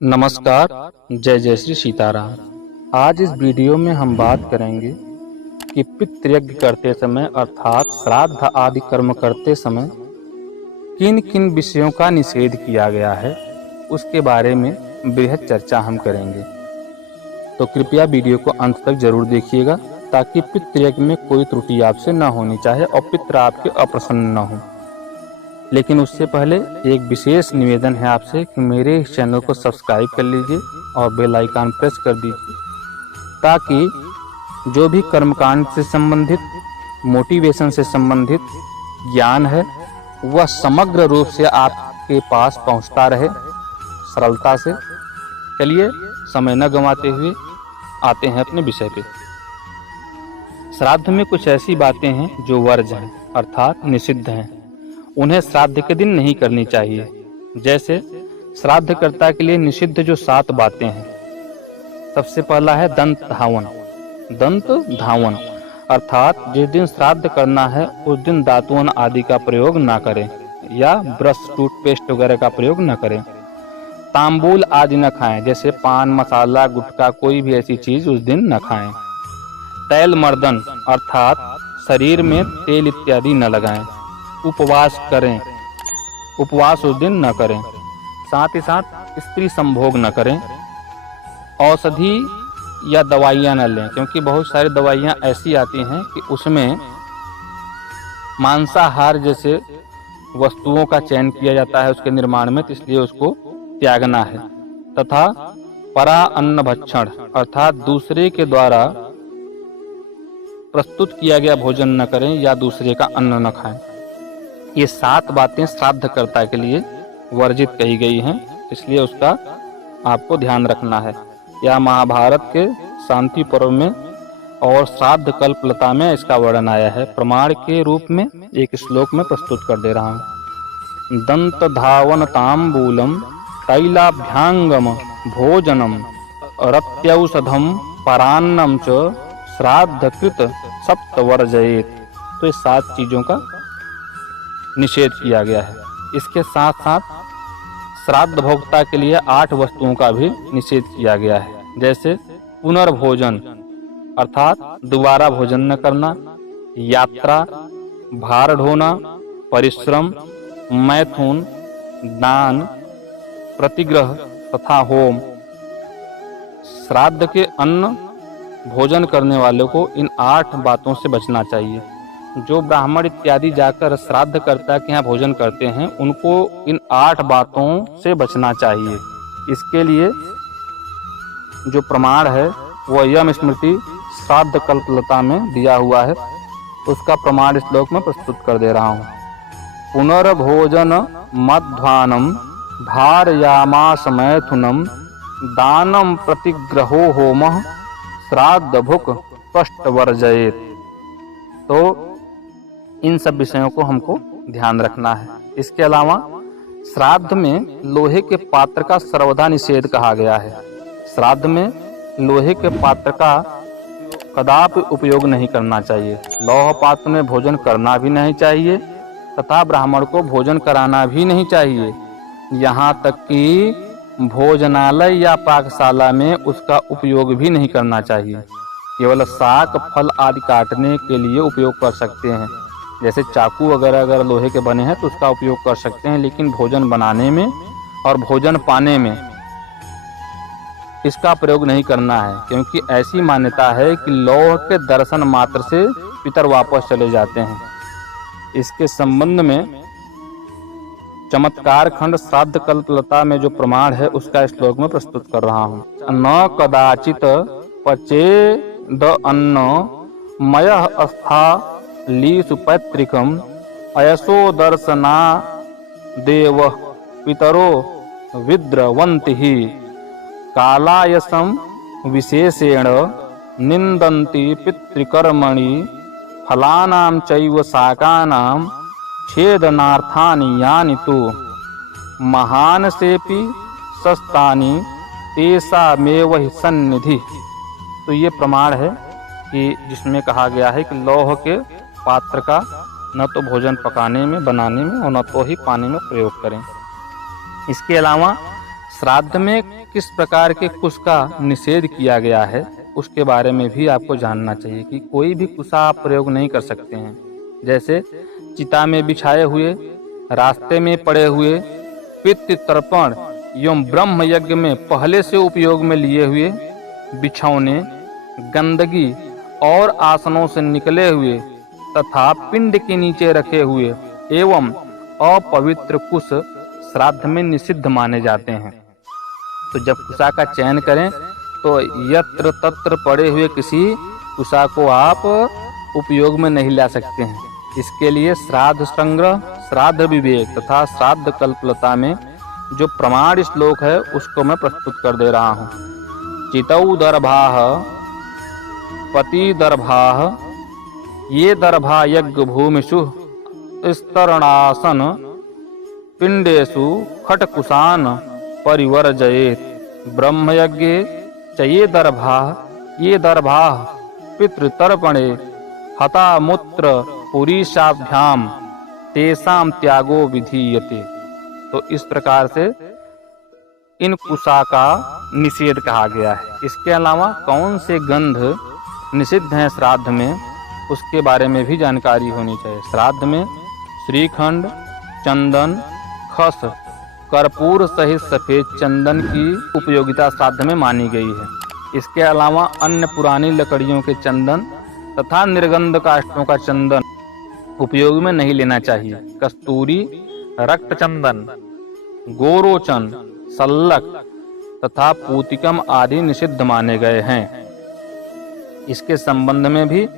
नमस्कार। जय जय श्री सीताराम। आज इस वीडियो में हम बात करेंगे कि पितृयज्ञ करते समय अर्थात श्राद्ध आदि कर्म करते समय किन किन विषयों का निषेध किया गया है, उसके बारे में बृहद चर्चा हम करेंगे। तो कृपया वीडियो को अंत तक जरूर देखिएगा ताकि पितृयज्ञ में कोई त्रुटि आपसे न होनी चाहिए और पितृ आपके अप्रसन्न न हो। लेकिन उससे पहले एक विशेष निवेदन है आपसे कि मेरे इस चैनल को सब्सक्राइब कर लीजिए और बेल आइकन प्रेस कर दीजिए ताकि जो भी कर्मकांड से संबंधित, मोटिवेशन से संबंधित ज्ञान है वह समग्र रूप से आपके पास पहुंचता रहे सरलता से। चलिए समय न गंवाते हुए आते हैं अपने विषय पे। श्राद्ध में कुछ ऐसी बातें हैं जो वर्ज्य हैं अर्थात निषिद्ध हैं, उन्हें श्राद्ध के दिन नहीं करनी चाहिए। जैसे श्राद्धकर्ता के लिए निषिद्ध जो 7 बातें हैं, सबसे पहला है दंत धावन। दंत धावन अर्थात जिस दिन श्राद्ध करना है उस दिन दातुन आदि का प्रयोग ना करें या ब्रश, टूथपेस्ट वगैरह का प्रयोग न करें। तांबूल आदि न खाएं, जैसे पान, मसाला, गुटखा, कोई भी ऐसी चीज उस दिन न खाएं। तैल मर्दन अर्थात शरीर में तेल इत्यादि न लगाएं। उपवास करें, उपवास उस दिन न करें। साथ ही साथ स्त्री संभोग न करें। औषधि या दवाइयाँ न लें, क्योंकि बहुत सारी दवाइयाँ ऐसी आती हैं कि उसमें मांसाहार जैसे वस्तुओं का चयन किया जाता है उसके निर्माण में, तो इसलिए उसको त्यागना है। तथा परा अन्न भक्षण अर्थात दूसरे के द्वारा प्रस्तुत किया गया भोजन न करें या दूसरे का अन्न न खाएं। ये 7 बातें श्राद्धकर्ता के लिए वर्जित कही गई हैं, इसलिए उसका आपको ध्यान रखना है। यह महाभारत के शांति पर्व में और श्राद्ध कल्पलता में इसका वर्णन आया है। प्रमाण के रूप में एक श्लोक में प्रस्तुत कर दे रहा हूँ। दंत धावन तांबूलम तैलाभ्यांगम भोजनम रत्यौषधम परान्नम च श्राद्धकृत सप्तवर्जयेत। तो इस 7 चीजों का निषेध किया गया है। इसके साथ साथ श्राद्ध भोक्ता के लिए 8 वस्तुओं का भी निषेध किया गया है। जैसे पुनर्भोजन अर्थात दोबारा भोजन न करना, यात्रा, भार ढोना, परिश्रम, मैथुन, दान, प्रतिग्रह तथा होम। श्राद्ध के अन्न भोजन करने वालों को इन 8 बातों से बचना चाहिए। जो ब्राह्मण इत्यादि जाकर श्राद्धकर्ता के यहाँ भोजन करते हैं उनको इन 8 बातों से बचना चाहिए। इसके लिए जो प्रमाण है वह यम स्मृति श्राद्ध कल्पलता में दिया हुआ है, उसका प्रमाण इस श्लोक में प्रस्तुत कर दे रहा हूँ। पुनर्भोजन मध्वानम धारयामास मैथुनम दानम प्रतिग्रहो होमः श्राद्ध भुक कष्ट वर्जयेत। तो इन सब विषयों को हमको ध्यान रखना है। इसके अलावा श्राद्ध में लोहे के पात्र का सर्वदा निषेध कहा गया है। श्राद्ध में लोहे के पात्र का कदापि उपयोग नहीं करना चाहिए। लौह पात्र में भोजन करना भी नहीं चाहिए तथा ब्राह्मण को भोजन कराना भी नहीं चाहिए। यहाँ तक कि भोजनालय या पाकशाला में उसका उपयोग भी नहीं करना चाहिए। केवल साग, फल आदि काटने के लिए उपयोग कर सकते हैं। जैसे चाकू वगैरह अगर लोहे के बने हैं तो उसका उपयोग कर सकते हैं, लेकिन भोजन बनाने में और भोजन पाने में इसका प्रयोग नहीं करना है, क्योंकि ऐसी मान्यता है कि लौह के दर्शन मात्र से पितर वापस चले जाते हैं। इसके संबंध में चमत्कार खंड श्राद्ध कल्पलता में जो प्रमाण है उसका श्लोक में प्रस्तुत कर रहा हूँ। न कदाचित पचेद अन्न मयः अस्था लीसु पैतृकम अयसो दर्शना देव पितरो विद्रवन्ति ही कालायसम विशेषेण निंदन्ति पितृकर्मणि फलानां चैव शाकानां छेदनार्थानि यानि तु महान सेपि सस्तानि तेषामेव हि सन्निधि। तो ये प्रमाण है कि जिसमें कहा गया है कि लौह के पात्र का न तो भोजन पकाने में, बनाने में और न तो ही पानी में प्रयोग करें। इसके अलावा श्राद्ध में किस प्रकार के कुश का निषेध किया गया है उसके बारे में भी आपको जानना चाहिए कि कोई भी कुशा आप प्रयोग नहीं कर सकते हैं। जैसे चिता में बिछाए हुए, रास्ते में पड़े हुए, पितृ तर्पण एवं ब्रह्म यज्ञ में पहले से उपयोग में लिए हुए बिछौने, गंदगी और आसनों से निकले हुए तथा पिंड के नीचे रखे हुए एवं अपवित्र कुश श्राद्ध में निषिद्ध माने जाते हैं। तो जब कुशा का चयन करें तो यत्र तत्र पड़े हुए किसी कुशा को आप उपयोग में नहीं ला सकते हैं। इसके लिए श्राद्ध संग्रह, श्राद्ध विवेक तथा श्राद्ध कल्पलता में जो प्रमाण श्लोक है उसको मैं प्रस्तुत कर दे रहा हूँ। चितौ दर्भाः पति दर्भाः ये दर्भा यज्ञ भूमिषु स्तरणासन पिंडेषु खटकुशान परिवर्जयेत् ब्रह्मयज्ञे च ये दर्भा पितृतर्पणे हता मूत्र पुरीषाभ्याम तेषां त्यागो विधीयते। तो इस प्रकार से इन कुशा का निषेध कहा गया है। इसके अलावा कौन से गंध निषिद्ध हैं श्राद्ध में उसके बारे में भी जानकारी होनी चाहिए। श्राद्ध में श्रीखंड, चंदन, खस, कर्पूर सहित सफेद चंदन की उपयोगिता श्राद्ध में मानी गई है। इसके अलावा अन्य पुरानी लकड़ियों के चंदन तथा निर्गंध काष्ठों का चंदन उपयोग में नहीं लेना चाहिए। कस्तूरी, रक्त चंदन, गोरोचन, सल्लक तथा पूतिकम आदि निषिद्ध माने गए हैं। इसके संबंध में भी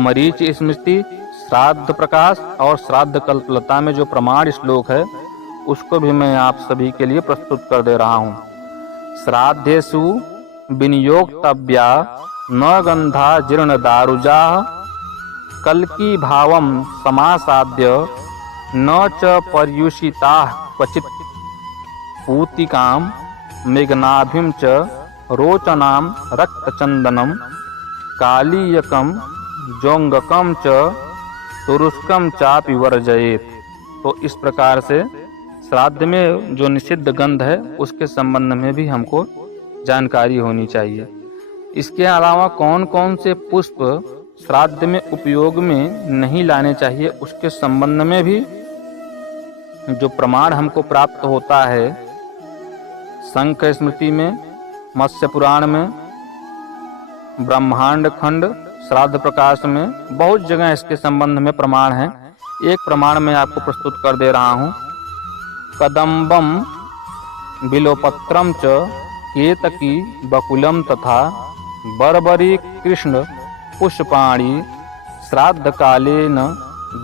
मरीच स्मृति, श्राद्ध प्रकाश और श्राद्ध कल्पलता में जो प्रमाण श्लोक है उसको भी मैं आप सभी के लिए प्रस्तुत कर दे रहा हूँ। श्राद्धेषु विनियोक्तव्या न गंधा जीर्ण दारुजा कल्की भावम समासाद्य न च पर्युषिता क्वचित पूतिकाम मेघनाभिम च रोचनाम रक्तचंदनम कालीयकम जोंगकम च तुरुष्कम चापि वर्जयेत्। तो इस प्रकार से श्राद्ध में जो निषिद्ध गंध है उसके संबंध में भी हमको जानकारी होनी चाहिए। इसके अलावा कौन कौन से पुष्प श्राद्ध में उपयोग में नहीं लाने चाहिए उसके संबंध में भी जो प्रमाण हमको प्राप्त होता है। शंख स्मृति में, मत्स्य पुराण में, ब्रह्मांड खंड, श्राद्ध प्रकाश में बहुत जगह इसके संबंध में प्रमाण है। एक प्रमाण मैं आपको प्रस्तुत कर दे रहा हूँ। कदम्बम बिलोपत्रम च केतकी बकुलम तथा बर्बरी कृष्ण पुष्पाणि श्राद्ध कालेन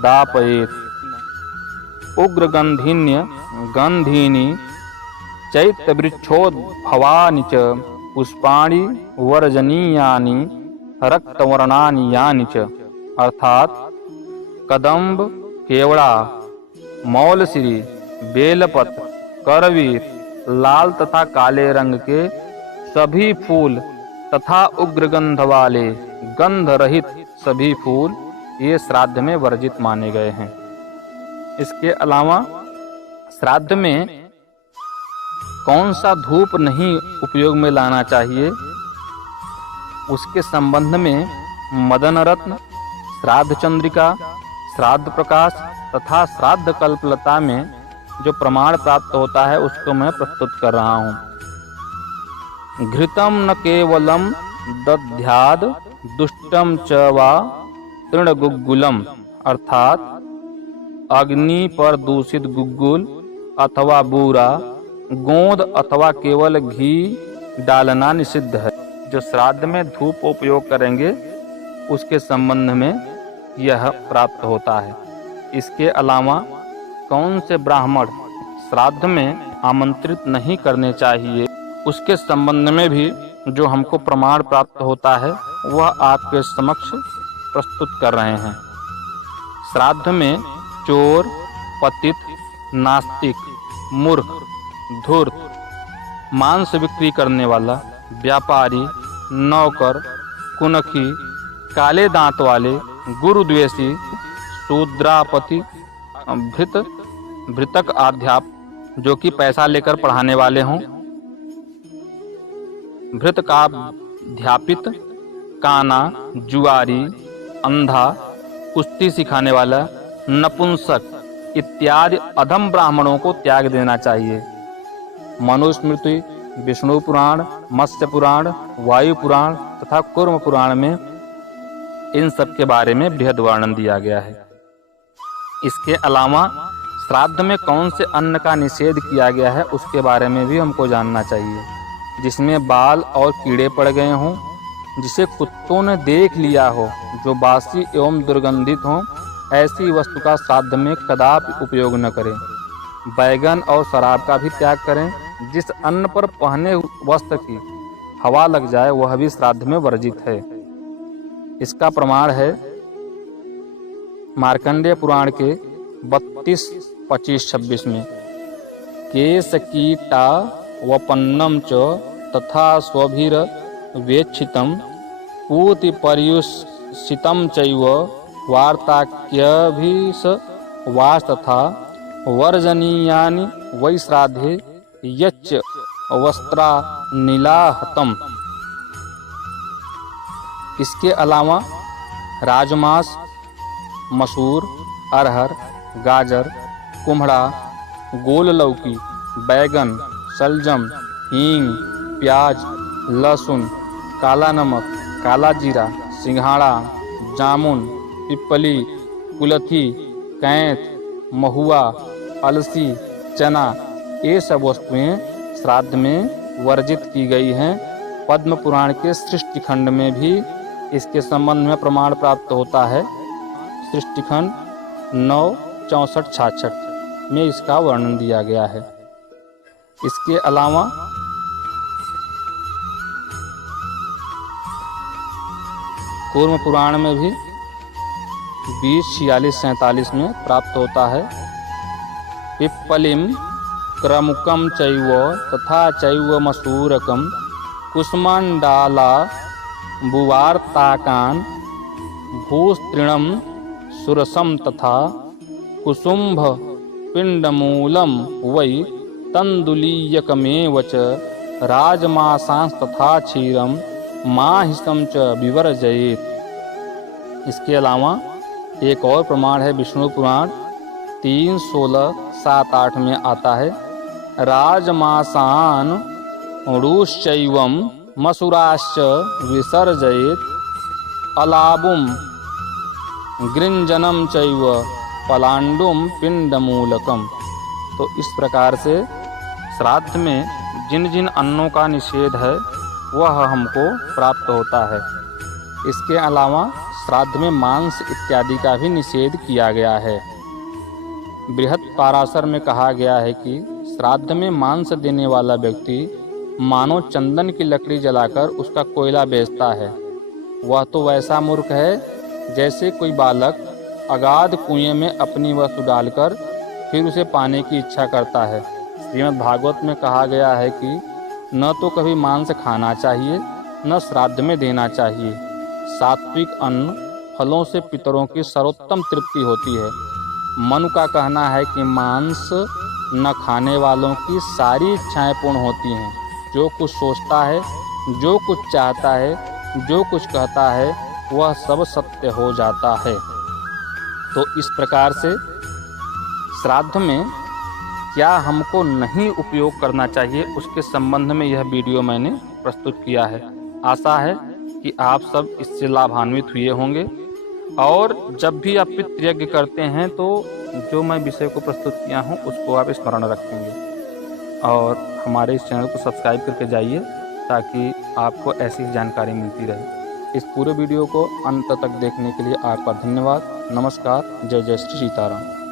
दापयेत्। उग्रगंधिन्य गंधीनि चैत्यवृक्षोद्भवानि च पुष्पाणि वर्जनीयानि रक्तवर्णानि यानि च। अर्थात कदम्ब, केवड़ा, मौलश्री, बेलपत्र, करवीर, लाल तथा काले रंग के सभी फूल तथा उग्रगंध वाले गंध रहित सभी फूल ये श्राद्ध में वर्जित माने गए हैं। इसके अलावा श्राद्ध में कौन सा धूप नहीं उपयोग में लाना चाहिए उसके संबंध में मदन रत्न, श्राद्ध चंद्रिका, श्राद्ध प्रकाश तथा श्राद्ध कल्पलता में जो प्रमाण प्राप्त होता है उसको मैं प्रस्तुत कर रहा हूँ। घृतम न केवलम दध्याद दुष्टम च वा तृणगुग्गुलम। अर्थात अग्नि पर दूषित गुग्गुल अथवा बूरा, गोंद अथवा केवल घी डालना निषिद्ध है। जो श्राद्ध में धूप उपयोग करेंगे उसके संबंध में यह प्राप्त होता है। इसके अलावा कौन से ब्राह्मण श्राद्ध में आमंत्रित नहीं करने चाहिए उसके संबंध में भी जो हमको प्रमाण प्राप्त होता है वह आपके समक्ष प्रस्तुत कर रहे हैं। श्राद्ध में चोर, पतित, नास्तिक, मूर्ख, धूर्त, मांस बिक्री करने वाला, व्यापारी, नौकर, कुनखी, काले दांत वाले, गुरुद्वेषी, शूद्रापति, भृतक अध्याप जो कि पैसा लेकर पढ़ाने वाले हों, भृत का ध्यापित, काना, जुआरी, अंधा, कुश्ती सिखाने वाला, नपुंसक इत्यादि अधम ब्राह्मणों को त्याग देना चाहिए। मनुस्मृति, विष्णु पुराण, मत्स्य पुराण, वायु पुराण तथा कूर्म पुराण में इन सब के बारे में बृहद वर्णन दिया गया है। इसके अलावा श्राद्ध में कौन से अन्न का निषेध किया गया है उसके बारे में भी हमको जानना चाहिए। जिसमें बाल और कीड़े पड़ गए हों, जिसे कुत्तों ने देख लिया हो, जो बासी एवं दुर्गंधित हो, ऐसी वस्तु का श्राद्ध में कदापि उपयोग न करें। बैगन और शराब का भी त्याग करें। जिस अन्न पर पहने वस्त्र की हवा लग जाए वह भी श्राद्ध में वर्जित है। इसका प्रमाण है मार्कंडेय पुराण के 32, 25, 26 में केश कीटा वपन्नम च तथा स्वभिर वेक्षितम पूति पर्युषितम चैव वार्ताक्यभिस वास तथा वर्जनीयानि वै श्राद्धे यच्च वस्त्रा नीलाहतम। इसके अलावा राजमास, मसूर, अरहर, गाजर, कुम्हड़ा, गोल लौकी, बैगन, शलजम, हींग, प्याज, लहसुन, काला नमक, काला जीरा, सिंघाड़ा, जामुन, पिपली, कुलथी, कैंथ, महुआ, अलसी, चना, ये सब वस्तुएं श्राद्ध में वर्जित की गई हैं। पद्म पुराण के सृष्टिखंड में भी इसके संबंध में प्रमाण प्राप्त होता है। सृष्टिखंड 9, 64, 66 में इसका वर्णन दिया गया है। इसके अलावा कूर्म पुराण में भी 20, 46, 47 में प्राप्त होता है। पिप्पलिम क्रमुकम चैव तथा चैव मसूरकम कुष्मांडाला बुवार्ताकान भूस्तृणम सुरसम तथा कुसुम्भ पिंडमूलम वै तंदुलीयकमेव च राजमासांस तथा क्षीरम माहिसम च विवर्जयेत्। इसके अलावा एक और प्रमाण है विष्णु पुराण 3, 16, 7, 8 में आता है राजमासान रुश्चैवम मसूराश्च विसर्जयेत् अलाबुम गृंजनम चैव पलांडुम पिंडमूलकम। तो इस प्रकार से श्राद्ध में जिन जिन अन्नों का निषेध है वह हमको प्राप्त होता है। इसके अलावा श्राद्ध में मांस इत्यादि का भी निषेध किया गया है। बृहत पाराशर में कहा गया है कि श्राद्ध में मांस देने वाला व्यक्ति मानो चंदन की लकड़ी जलाकर उसका कोयला बेचता है। वह तो वैसा मूर्ख है जैसे कोई बालक अगाध कुएं में अपनी वस्तु डालकर फिर उसे पाने की इच्छा करता है। श्रीमद् भागवत में कहा गया है कि न तो कभी मांस खाना चाहिए न श्राद्ध में देना चाहिए। सात्विक अन्न फलों से पितरों की सर्वोत्तम तृप्ति होती है। मनु का कहना है कि मांस न खाने वालों की सारी इच्छाएं पूर्ण होती हैं। जो कुछ सोचता है, जो कुछ चाहता है, जो कुछ कहता है वह सब सत्य हो जाता है। तो इस प्रकार से श्राद्ध में क्या हमको नहीं उपयोग करना चाहिए उसके संबंध में यह वीडियो मैंने प्रस्तुत किया है। आशा है कि आप सब इससे लाभान्वित हुए होंगे और जब भी आप पितृयज्ञ करते हैं तो जो मैं विषय को प्रस्तुत किया हूँ उसको आप स्मरण रखेंगे और हमारे इस चैनल को सब्सक्राइब करके जाइए ताकि आपको ऐसी जानकारी मिलती रहे। इस पूरे वीडियो को अंत तक देखने के लिए आपका धन्यवाद। नमस्कार। जय जय श्री सीताराम।